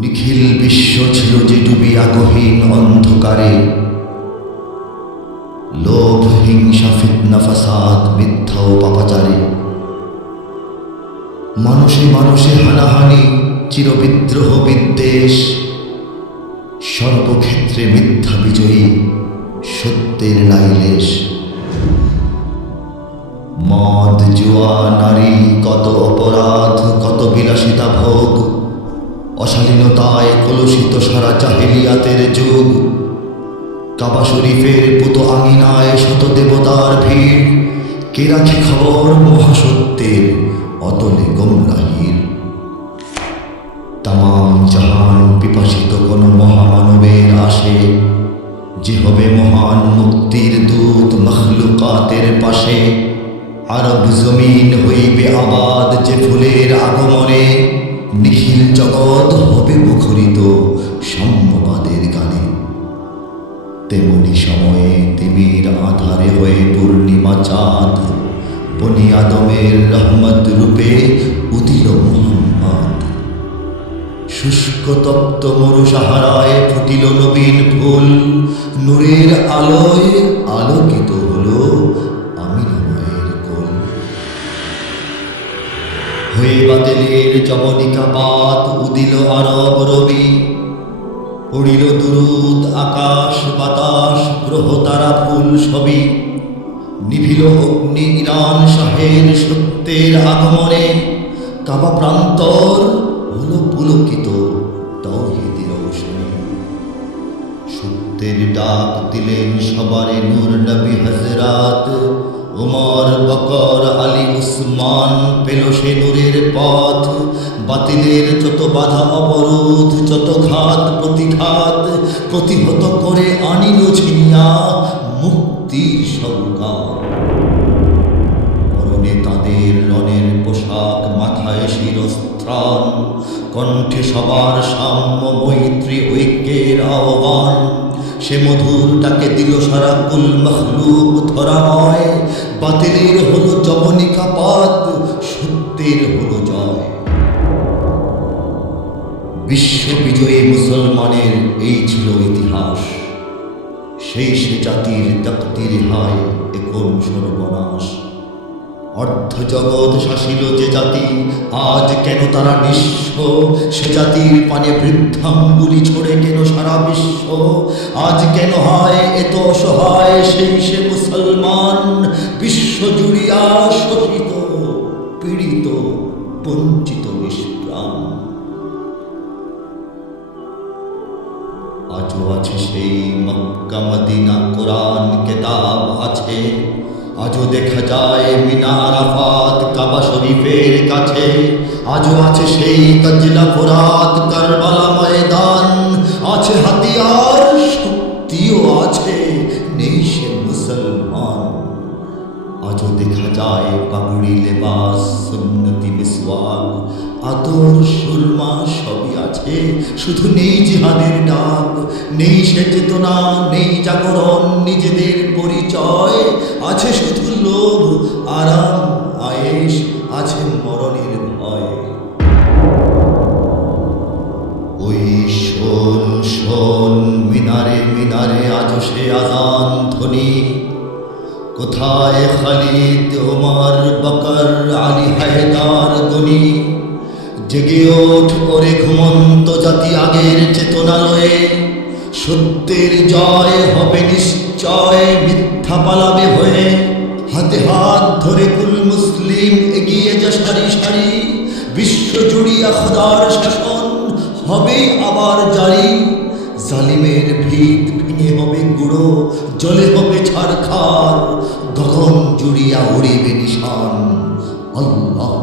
নিখিল বিশ্ব ছিল যে ডুবিয়া গহীন অন্ধকারে। লোভ, হিংসা, ফিতনা, ফাসাদ, মিথ্যা ও পাপাচারে। মানুষে মানুষে হানাহানি, চিরবিদ্রোহ বিদ্বেষ, সর্বক্ষেত্রে মিথ্যা বিজয়ী, সত্যের নাইলেশ। মদ, জুয়া, নারী, কত অপরাধ, কত বিলাসিতা ভোগ অশালীনতায় কলুষিত সারা জাহেলিয়াতের যুগ। কাবা শরীফের পুত আঙিনায় শত দেবতার ভিড়। কে রাখে খবর মহাসত্যের অতলে গোমরাহির। তামাম জাহান পিপাসিত কোন মহামানবের আসে। যে হবে মহান মুক্তির দূত মখলুকাতের পাশে। আরব জমিন হইবে আবাদ যে ফুলের আগমনে। নিখিল জগৎ হবে মুখরিত সাম্যবাদের গানে। তেমনি সময়ে তিমির আধারে হয়ে পূর্ণিমা চাঁদ, বনি আদমের রহমত রূপে উদিল মোহাম্মদ। শুষ্ক তপ্ত মরু সাহারায় ফুটিল নবীন ফুল, নূরের আলোয় আলোকিত হয়ে বাতিলের জবনিকা পাত উদিল আরব রবি। পড়িল দুরুদ, আকাশ, বাতাস, গ্রহ, তারা, ফুল সবই। নিভিল অগ্নি ইরান শাহের সত্যের আগমনে। কাবা প্রান্তর হলো পুলকিত তৌহিদের সত্যের ডাক দিলেন সবারে নূর নবী হজরাত উমর বকর আলী উসমান, পেল সে পথ। বাতিলের যত বাধা অবরোধ, যত ঘাত প্রতিঘাত, প্রতিহত করে আনিল ছিনিয়া মুক্তি সরকার তাদের রনের পোশাক, মাথায় শিরস্ত্রাণ, কণ্ঠে সবার সাম্য মৈত্রী ঐক্যের আহ্বান। সে মধুর তাকে দিল সারা কুল মখলুক ধরাময়। বাতিলের হলো জবনিকা পাত সত্যের হলো জয়। বিশ্ববিজয়ী মুসলমানের এই ছিল ইতিহাস। সেই সে জাতির তক্তির হায় এখন সর্বনাশ। অর্ধ জগৎ শাসিল যে জাতি, আজ কেন তারা নিঃস্ব? সে জাতির পানে বৃদ্ধাঙ্গুলি ছড়ে কেন সারা বিশ্ব? আজ কেন হয় এত অসহায় সেই সে মুসলমান? বিশ্ব বঞ্চিত নিষ্প্রাণ আজও আছে সেই মক্কা মদিনা কোরআন কেতাব আছে। আজও দেখা যায় মিনার আফাত কাবা শরীফের কাছে। আজও আছে সেই কজলা ফোরাত কারবালা ময়দান। আছে হাতিয়ার আজও দেখা যায় পাগড়ি, লেবাস, সুন্নতি, মিসওয়াক। আদর, সুরমা সবই আছে, শুধু নেই জিহাদের ডাক, নেই সে চেতনা নেই জাগরণ, নিজেদের পরিচয়। আছে শুধু লোভ, আরাম, আয়েশ, আছে মরণের ভয়। ওই শোন শোন, মিনারে মিনারে আজ সে আজান ধ্বনি। কোথায় খালিদ ওমর বকর আলী হায়দার গনি। জেগে ওঠ ওরে ঘুমন্ত জাতি আগের চেতনালয়ে। সত্যের জয় হবে নিশ্চয় মিথ্যা পালাবে হয়ে। হাতে হাত ধরে কুল মুসলিম এগিয়ে যা সারি সারি। বিশ্ব জুড়িয়া খোদার শাসন হবে আবার জারি। জালিমের ভিত ভেঙে হবে গুঁড়ো, জলে হবে ছাড়খার জুড়িয়া উড়িবে নিশান। আল্লাহু।